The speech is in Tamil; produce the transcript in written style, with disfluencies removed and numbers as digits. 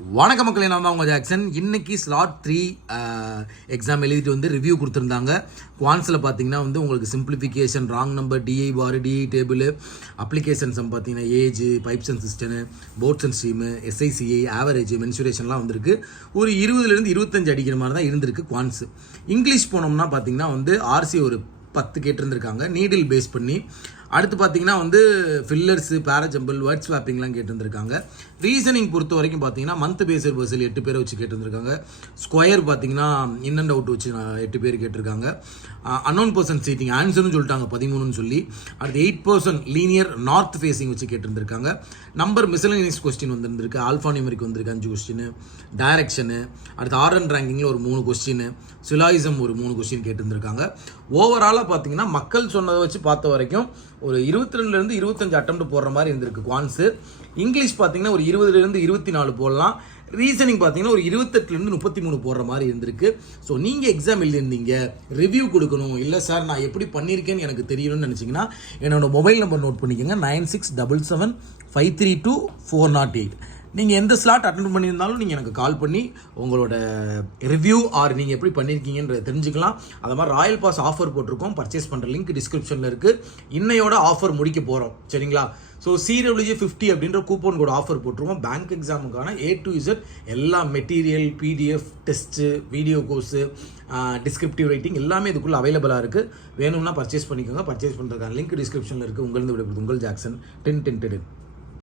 வணக்க மக்களே, நான் தான் உங்கள் ஜாக்சன். இன்றைக்கி ஸ்லாட் 3 எக்ஸாம் எழுதிட்டு வந்து ரிவ்யூ கொடுத்துருந்தாங்க. குவான்ஸில் பார்த்தீங்கன்னா வந்து உங்களுக்கு simplification, wrong number, DI bar, DI table, applications பார்த்தீங்கன்னா age, pipes and cistern, boats and stream, SI CI, average, மென்சுரேஷன்லாம் வந்திருக்கு. ஒரு 20லேருந்து 25 அடிக்கிற மாதிரி தான் இருந்திருக்கு குவான்ஸ். இங்கிலீஷ் போனோம்னா பார்த்தீங்கன்னா வந்து ஆர்சி ஒரு 10 கேட்டிருந்துருக்காங்க நீடில் பேஸ் பண்ணி. அடுத்து பார்த்தீங்கன்னா வந்து ஃபில்லர்ஸு, பேராஜம்பிள், வேர்ட் ஸ்வாப்பிங்லாம் கேட்டிருந்துருக்காங்க. ரீசனிங் பொறுத்த வரைக்கும் பார்த்தீங்கன்னா மந்த் பேசர் பர்சல் 8 பேரை வச்சு கேட்டிருந்துருக்காங்க. ஸ்கொயர் பார்த்தீங்கன்னா இன் அண்ட் அவுட் வச்சு 8 பேர் கேட்டிருக்காங்க. அன்னோன் பர்சன் சீட்டிங் ஆன்சர்னு சொல்லிட்டாங்க 13ன்னு சொல்லி. அடுத்து 8% லீனியர் நார்த் ஃபேஸிங் வச்சு கேட்டிருந்துருக்காங்க. நம்பர் மிஸ்லனியஸ் கொஸ்டின் வந்திருந்திருக்கு. ஆல்ஃபா நியூமரிக் வந்திருக்கு 5 கொஸ்டின். டைரக்ஷனு, அடுத்து ஆர்என் ரேங்கிங்கில் ஒரு 3 கொஸ்டின், சிலாயிசம் ஒரு 3 கொஸ்டின் கேட்டிருந்துருக்காங்க. ஓவராலாக பார்த்தீங்கன்னா மக்கள் சொன்னதை வச்சு பார்த்த வரைக்கும் ஒரு 22லேருந்து 25 அட்டெம்ப்ட் போடுற மாதிரி இருந்திருக்கு குவான்ஸு. இங்கிலீஷ் பார்த்தீங்கன்னா ஒரு 20லேருந்து 24 போடலாம். ரீசனிங் பார்த்தீங்கன்னா ஒரு 28லேருந்து 33 போடுற மாதிரி இருந்திருக்கு. ஸோ நீங்கள் எக்ஸாம் எழுதியிருந்தீங்க, ரிவ்யூ கொடுக்கணும், இல்லை சார் நான் எப்படி பண்ணியிருக்கேன்னு எனக்கு தெரியணும்னு நினச்சிங்கன்னா என்னோட மொபைல் நம்பர் நோட் பண்ணிக்கோங்க, 9677532408. நீங்கள் எந்த ஸ்லாட் அட்டன் பண்ணியிருந்தாலும் நீங்கள் எனக்கு கால் பண்ணி உங்களோட ரிவ்யூ ஆர் நீங்கள் எப்படி பண்ணியிருக்கீங்கன்றதை தெரிஞ்சுக்கலாம். அது மாதிரி ராயல் பாஸ் ஆஃபர் போட்டிருக்கோம். பர்ச்சேஸ் பண்ணுற லிங்க் டிஸ்கிரிப்ஷனில் இருக்குது. இன்னையோட ஆஃபர் முடிக்க போகிறோம், சரிங்களா? ஸோ CWJ50 அப்படின்ற கூப்பன் கோட் ஆஃபர் போட்டிருக்கோம். பேங்க் எக்ஸாமுக்கான A to Z எல்லா material, PDF, test, video course, descriptive writing எல்லாமே இதுக்குள்ளே அவைலபிளாக இருக்குது. வேணும்னா பர்ச்சேஸ் பண்ணிக்கோங்க. பர்ச்சேஸ் பண்ணுறதுக்கான லிங்க் டிஸ்கிரிப்ஷனில் இருக்குது. உங்களிருந்து விடைபெறுவது உங்கள் ஜாக்சன். 10 10 10.